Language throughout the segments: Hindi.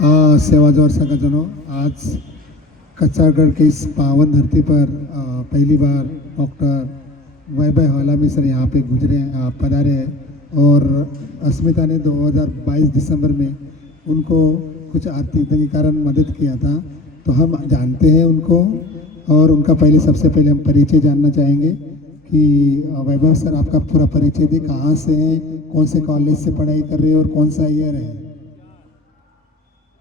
सेवाजोर सगाजनों, आज कच्चागढ़ की इस पावन धरती पर पहली बार डॉक्टर वैभव हलामी सर यहाँ पे पधारे हैं और अस्मिता ने 2022 दिसंबर में उनको कुछ आर्थिक तंगी के कारण मदद किया था। तो हम जानते हैं उनको और उनका सबसे पहले हम परिचय जानना चाहेंगे कि वैभव सर आपका पूरा परिचय दे, कहाँ से हैं, कौन से कॉलेज से पढ़ाई कर रहे हैं और कौन सा ईयर है।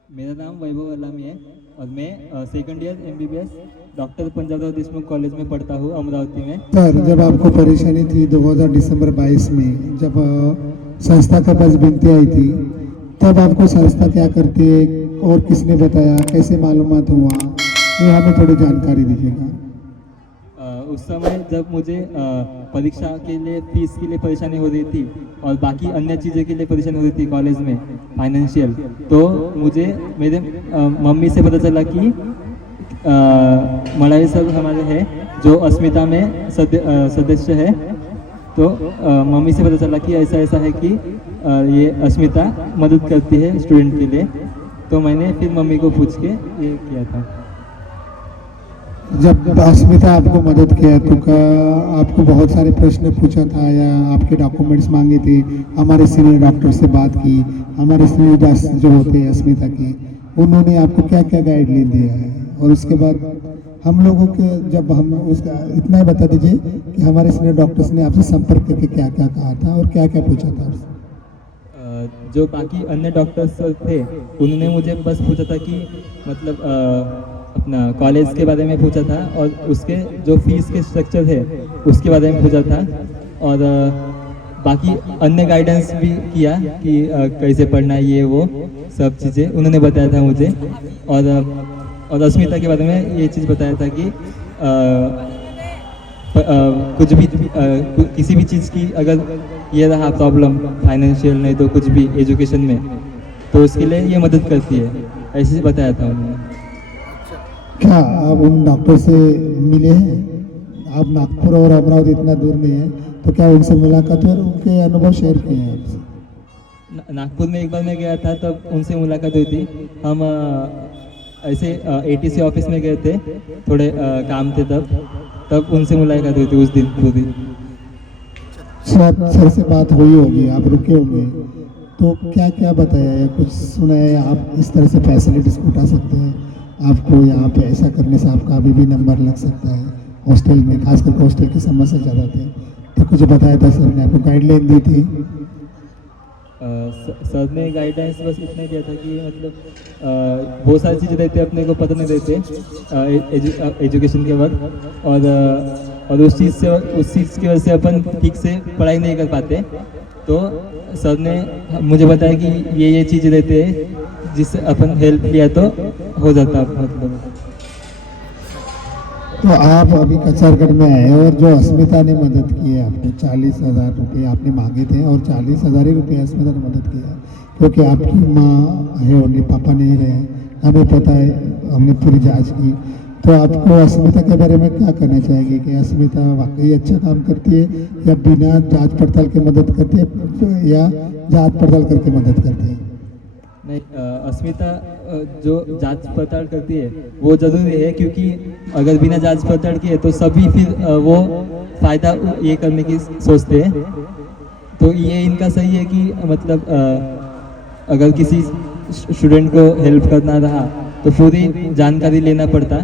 मेरा नाम वैभव अलामी है और मैं second year MBBS doctor Panjabrao Deshmukh college में पढ़ता हूँ अमरावती में। सर, जब आपको परेशानी थी 2000 दिसंबर 22 में, जब संस्था के पास विनती आई थी, तब आपको संस्था क्या करती है और किसने बताया, कैसे मालूमात हुआ, ये हमें थोड़ी जानकारी दीजिएगा। उस समय जब मुझे परीक्षा के लिए फीस के लिए परेशानी हो रही थी और बाकी अन्य चीज़ों के लिए परेशानी हो रही थी कॉलेज में फाइनेंशियल, तो मुझे मेरे मम्मी से पता चला कि मलावी सर हमारे हैं जो अस्मिता में सदस्य है। तो मम्मी से पता चला कि ऐसा ऐसा है कि ये अस्मिता मदद करती है स्टूडेंट के लिए। तो मैंने फिर मम्मी को पूछ के ये किया था। जब अस्मिता आपको मदद किया तो आपको बहुत सारे प्रश्न पूछा था या आपके डॉक्यूमेंट्स मांगे थे, हमारे सीनियर डॉक्टर से बात की, हमारे सीनियर डॉक्टर जो होते हैं अस्मिता के, उन्होंने आपको क्या क्या गाइडलाइन दिया है? और उसके बाद हम लोगों के जब हम उसका इतना ही बता दीजिए कि हमारे सीनियर डॉक्टर्स ने आपसे संपर्क करके क्या क्या कहा था और क्या क्या पूछा था आपसे। जो बाकी अन्य डॉक्टर्स थे उन्होंने मुझे बस पूछा था कि मतलब अपना कॉलेज के बारे में पूछा था और उसके जो फीस के स्ट्रक्चर है उसके बारे में पूछा था और बाकी अन्य गाइडेंस भी किया कि कैसे पढ़ना है, ये वो सब चीज़ें उन्होंने बताया था मुझे। और अस्मिता के बारे में ये चीज़ बताया था कि कुछ भी किसी भी चीज़ की अगर ये रहा प्रॉब्लम फाइनेंशियल नहीं तो कुछ भी एजुकेशन में, तो उसके लिए ये मदद करती है, ऐसे बताया था उन्होंने। क्या आप उन डॉक्टर से मिले हैं? आप नागपुर और अमरावती इतना दूर नहीं है, तो क्या उनसे मुलाकात हुई और उनके अनुभव शेयर किए हैं आपसे? नागपुर में एक बार मैं गया था, तब उनसे मुलाकात हुई थी। हम ऐसे ATC ऑफिस में गए थे, थोड़े काम थे, तब उनसे मुलाकात हुई थी उस दिन पूरी। सर से बात हुई होगी, आप रुके होंगे, तो क्या क्या बताया या कुछ सुना है? आप इस तरह से फैसिलिटीज उठा सकते हैं, आपको यहाँ पे ऐसा करने से आपका अभी भी नंबर लग सकता है हॉस्टल में, खास करके हॉस्टल की समस्या ज़्यादा थी, तो कुछ बताया था सर ने, आपको गाइडलाइन दी थी? सर ने गाइडेंस बस इतना दिया था कि मतलब बहुत सारी चीज़ें रहती है अपने को पता नहीं रहते एजुकेशन के वक्त, और उस चीज़ की वजह से अपन ठीक से पढ़ाई नहीं कर पाते। तो सर ने मुझे बताया कि ये चीज़ें रहते हैं जिससे अपन हेल्प लिया तो हो जाता मतलब। तो आप अभी कचारगढ़ में आए और जो अस्मिता ने मदद की है आपको, 40,000 रुपये आपने मांगे थे और 40,000 ही रुपये अस्मिता ने मदद किया, क्योंकि आपकी माँ है ओनली, पापा नहीं रहे, हमें पता है, हमने पूरी जांच की। तो आपको अस्मिता के बारे में क्या कहना चाहेंगे कि अस्मिता वाकई अच्छा काम करती है या बिना जांच पड़ताल के मदद करती है या जांच पड़ताल करके मदद करती है? नहीं, अस्मिता जो जांच पड़ताल करती है वो ज़रूरी है, क्योंकि अगर बिना जांच पड़ताल किए तो सभी फिर वो फ़ायदा ये करने की सोचते हैं। तो ये इनका सही है कि मतलब अगर किसी स्टूडेंट को हेल्प करना रहा तो पूरी जानकारी लेना पड़ता,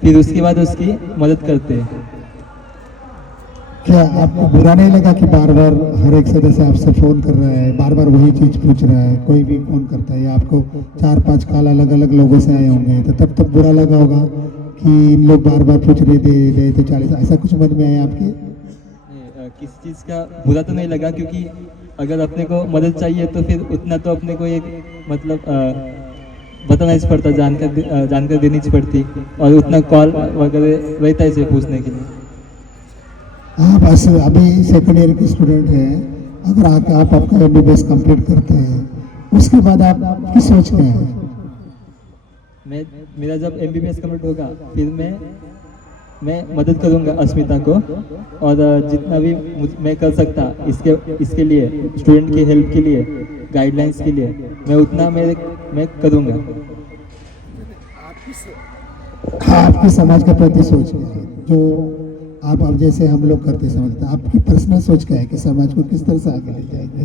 फिर उसके बाद उसकी मदद करते हैं। क्या आपको बुरा नहीं लगा कि बार बार हर एक सदस्य आपसे फ़ोन कर रहा है, बार बार वही चीज़ पूछ रहा है, कोई भी फ़ोन करता है, या आपको 4-5 कॉल अलग अलग लोगों से आए होंगे, तो तब बुरा लगा होगा कि इन लोग बार बार पूछ रहे थे तो 40, ऐसा कुछ मन में आया आपके? किस चीज़ का बुरा तो नहीं लगा, क्योंकि अगर अपने को मदद चाहिए तो फिर उतना तो अपने को एक मतलब बताना ही पड़ता, जानकर देनी पड़ती, और उतना कॉल वगैरह रहता है पूछने के लिए। आप अभी सेकंड ईयर के स्टूडेंट हैं, अगर आप आपका MBBS कंप्लीट करते हैं, उसके बाद आप किस सोच में हैं? मेरा जब MBBS कंप्लीट होगा फिर मैं मदद करूंगा अस्मिता को, और जितना भी मैं कर सकता इसके लिए, स्टूडेंट की हेल्प के लिए, गाइडलाइंस के लिए, मैं उतना मैं करूँगा। आपकी समाज के प्रति सोच क्या है जो आप अब जैसे हम लोग करते समझते हैं, आपकी पर्सनल सोच क्या है कि समाज को किस तरह से आगे ले जाएंगे?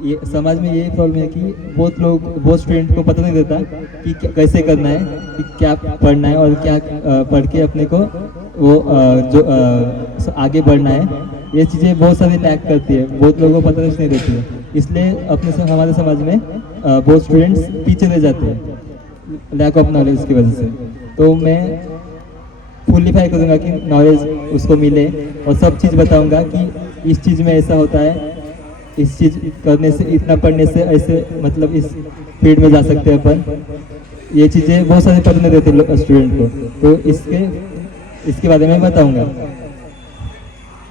ये समाज में यही प्रॉब्लम है कि बहुत स्टूडेंट को पता नहीं रहता कि कैसे करना है, कि क्या पढ़ना है और क्या पढ़ के अपने को वो आगे बढ़ना है। ये चीज़ें बहुत सारी लैक करती है, बहुत लोगों को पता नहीं रहती है, इसलिए हमारे समाज में बहुत स्टूडेंट्स पीछे रह जाते हैं लैक ऑफ नॉलेज की वजह से। तो मैं फुलीफाई करूँगा कि नॉलेज उसको मिले और सब चीज़ बताऊँगा कि इस चीज़ में ऐसा होता है, इस चीज़ करने से, इतना पढ़ने से ऐसे मतलब इस फील्ड में जा सकते हैं अपन। ये चीज़ें बहुत सारे पढ़ने देते स्टूडेंट को, तो इसके बारे में बताऊँगा।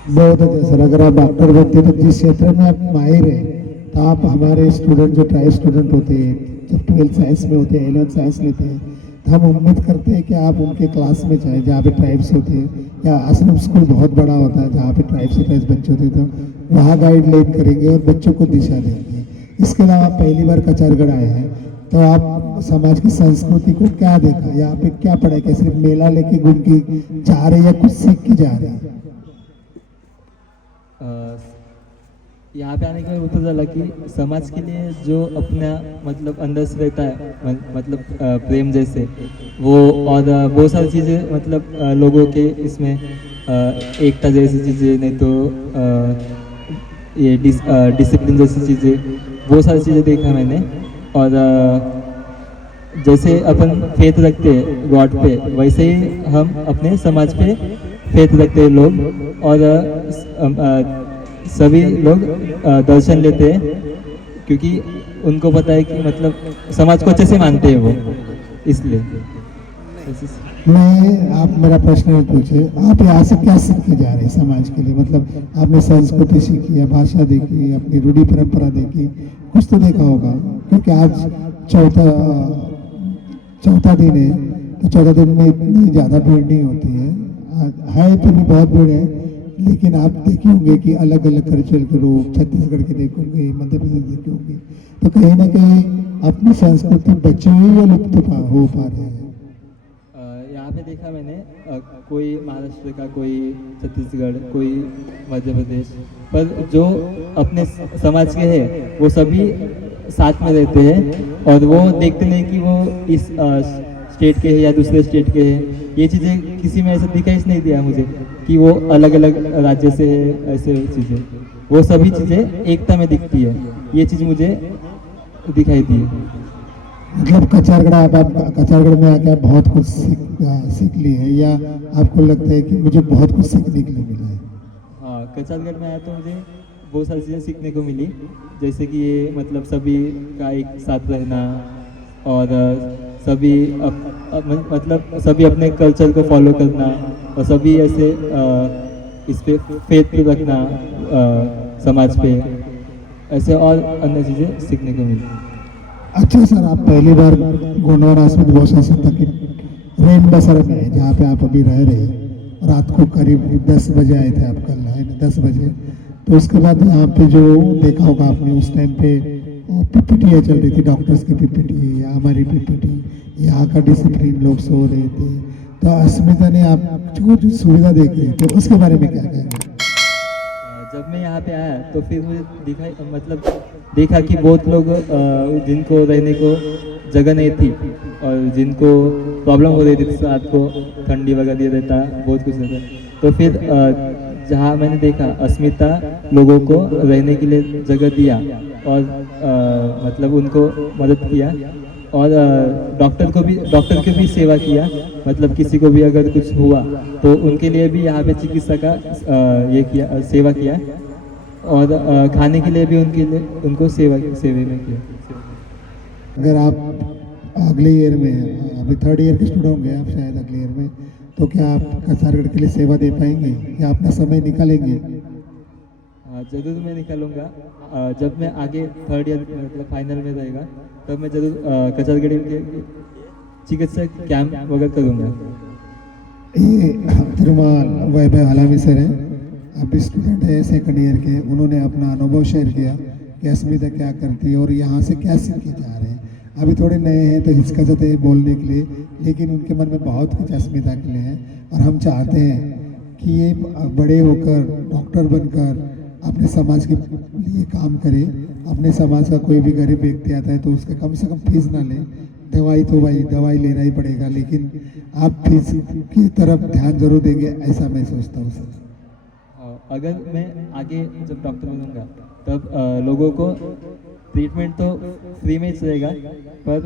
बहुत अच्छा सर, अगर आप डॉक्टर बनते तो जिस क्षेत्र में आप माहिर हैं तो आप हमारे स्टूडेंट जो ट्राई स्टूडेंट होते हैं, जब 12th साइंस में होते हैं, 11th साइंस लेते हैं, तो हम उम्मीद करते हैं कि आप उनके क्लास में जाएँ जहाँ पे ट्राइब्स होते हैं, या आश्रम स्कूल बहुत बड़ा होता है जहाँ पे ट्राइब्स बच्चे होते हैं, तो वहाँ गाइडलाइन करेंगे और बच्चों को दिशा देंगे। इसके अलावा आप पहली बार कचारगढ़ आए हैं, तो आप समाज की संस्कृति को क्या देखा, यहाँ पे क्या पढ़ा, क्या सिर्फ मेला लेके घूम के जा रहे हैं या कुछ सीख के जा रहे हैं? यहाँ पे आने के बाद पता चला कि समाज के लिए जो अपना मतलब अंदर से रहता है, मतलब प्रेम जैसे वो, और बहुत सारी चीज़ें मतलब लोगों के इसमें एकता जैसी चीज़ें, नहीं तो ये डिसिप्लिन जैसी चीज़ें, बहुत सारी चीज़ें देखा मैंने। और जैसे अपन फेथ रखते हैं गॉड पे, वैसे ही हम अपने समाज पे फेथ रखते हैं लोग, और सभी लोग दर्शन लेते हैं क्योंकि उनको पता है कि मतलब समाज को अच्छे से मानते हैं वो, इसलिए। मैं आप मेरा प्रश्न नहीं पूछे, आप यहाँ से क्या सीख के जा रहे हैं समाज के लिए? मतलब आपने संस्कृति सीखी है, भाषा देखी, अपनी रूढ़ी परंपरा देखी, कुछ तो देखा होगा, क्योंकि आज चौथा दिन है, तो 14 दिन में इतनी ज़्यादा भीड़ नहीं होती है तो भी बहुत भीड़ है, लेकिन आप देखे होंगे कि अलग अलग कल्चर के लोग, छत्तीसगढ़ के देखोगे, मध्य प्रदेश देखे होंगे, तो कहीं ना कहीं अपनी संस्कृति बची हुई या लुप्त हो पा रहे हैं? यहाँ पे देखा मैंने कोई महाराष्ट्र का, कोई छत्तीसगढ़, कोई मध्य प्रदेश, पर जो अपने समाज के हैं वो सभी साथ में रहते हैं, और वो देखते नहीं कि वो इस स्टेट के हैं या दूसरे स्टेट के हैं। ये चीज़ें किसी में ऐसा दिखाई नहीं दिया मुझे कि वो अलग अलग राज्य से है, ऐसे चीज़ें, वो सभी चीज़ें एकता में दिखती है, ये चीज़ मुझे दिखाई दी। मतलब कचारगढ़ में आके आप बहुत कुछ सीख लिए हैं, या आपको लगता है कि मुझे बहुत कुछ सीखने के लिए मिला है? हाँ, कचारगढ़ में आया तो मुझे बहुत सारी चीज़ें सीखने को मिली, जैसे कि ये मतलब सभी का एक साथ रहना, और सभी मतलब सभी अपने कल्चर को फॉलो करना, और सभी ऐसे इस पे फेथ रखना समाज पे, ऐसे और अन्य चीज़ें सीखने को मिली। अच्छा सर, आप पहली बार गोंडवाना आश्रम गौशाला सत्ता की रेन बसरा में, जहाँ पे आप अभी रह रहे हैं, रात को करीब 10 बजे आए थे आप कल, है ना, 10 बजे। तो उसके बाद यहाँ पे जो देखा होगा आपने, उस टाइम पे पीपीटी चल रही थी, डॉक्टर्स की पीपीटी या हमारी पीपीटी, यहाँ का डिसिप्लिन, लोग सो रहे थे, तो अस्मिता ने आपको जो सुविधा देख रही थी उसके बारे में क्या कहेंगे? जब मैं यहाँ पे आया तो फिर मुझे देखा कि बहुत लोग जिनको रहने को जगह नहीं थी, और जिनको प्रॉब्लम हो रही थी, रात को ठंडी वगैरह दे देता, बहुत कुछ रहता, तो फिर जहाँ मैंने देखा अस्मिता लोगों को रहने के लिए जगह दिया, और मतलब उनको मदद किया, और डॉक्टर की भी सेवा किया, मतलब किसी को भी अगर कुछ हुआ तो उनके लिए भी यहाँ पे चिकित्सा का ये किया, सेवा किया, और खाने के लिए भी उनको सेवे में किया। अगर आप अगले ईयर में, अभी 3rd ईयर के स्टूडेंट होंगे आप शायद अगले ईयर में, तो क्या आप कचारगढ़ के लिए सेवा दे पाएंगे या अपना समय निकालेंगे? जरूर मैं निकालूंगा, जब मैं आगे 3rd ईयर मतलब फाइनल में रहेगा तब मैं जरूर कचारगढ़ के चिकित्सा कैंप वगैरह करूँगा। ये तिरुमाल वैभव हलामी सर हैं, आप भी स्टूडेंट हैं 2nd ईयर के, उन्होंने अपना अनुभव शेयर किया कि अस्मिता क्या करती है और यहाँ से क्या सीख के जा रहे हैं। अभी थोड़े नए हैं तो हिचकिचाते हैं बोलने के लिए, लेकिन उनके मन में बहुत कुछ अस्मिता के लिए है और हम चाहते हैं कि ये बड़े होकर डॉक्टर बनकर अपने समाज के लिए काम करे। अपने समाज का कोई भी गरीब व्यक्ति आता है तो उसका कम से कम फीस ना ले। दवाई तो भाई दवाई लेना ही पड़ेगा, लेकिन आप फीस की तरफ ध्यान जरूर देंगे, ऐसा मैं सोचता हूँ सर। अगर मैं आगे जब डॉक्टर बनूंगा तब लोगों को ट्रीटमेंट तो फ्री में ही चलेगा, पर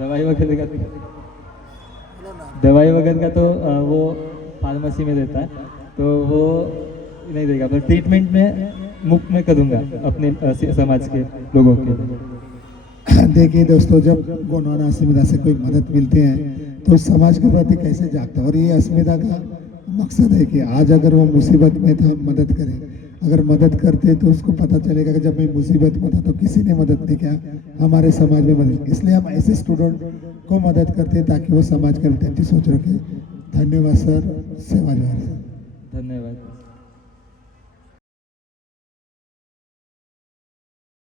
दवाई वगैरह का तो वो फार्मेसी में देता है, तो वो नहीं देगा, पर ट्रीटमेंट में मुफ्त में करूँगा अपने समाज के लोगों के। देखिए दोस्तों, जब गुणवाना अस्मिता से कोई मदद मिलती है तो समाज के प्रति कैसे जागता है। और ये अस्मिता का मकसद है कि आज अगर वो मुसीबत में था हम मदद करें। अगर मदद करते तो उसको पता चलेगा कि जब मैं मुसीबत में था तो किसी ने मदद नहीं किया, हमारे समाज में मदद। इसलिए हम ऐसे स्टूडेंट को मदद करते हैं ताकि वो समाज के प्रति सोच रखे। धन्यवाद सर, सेवा जो है। धन्यवाद।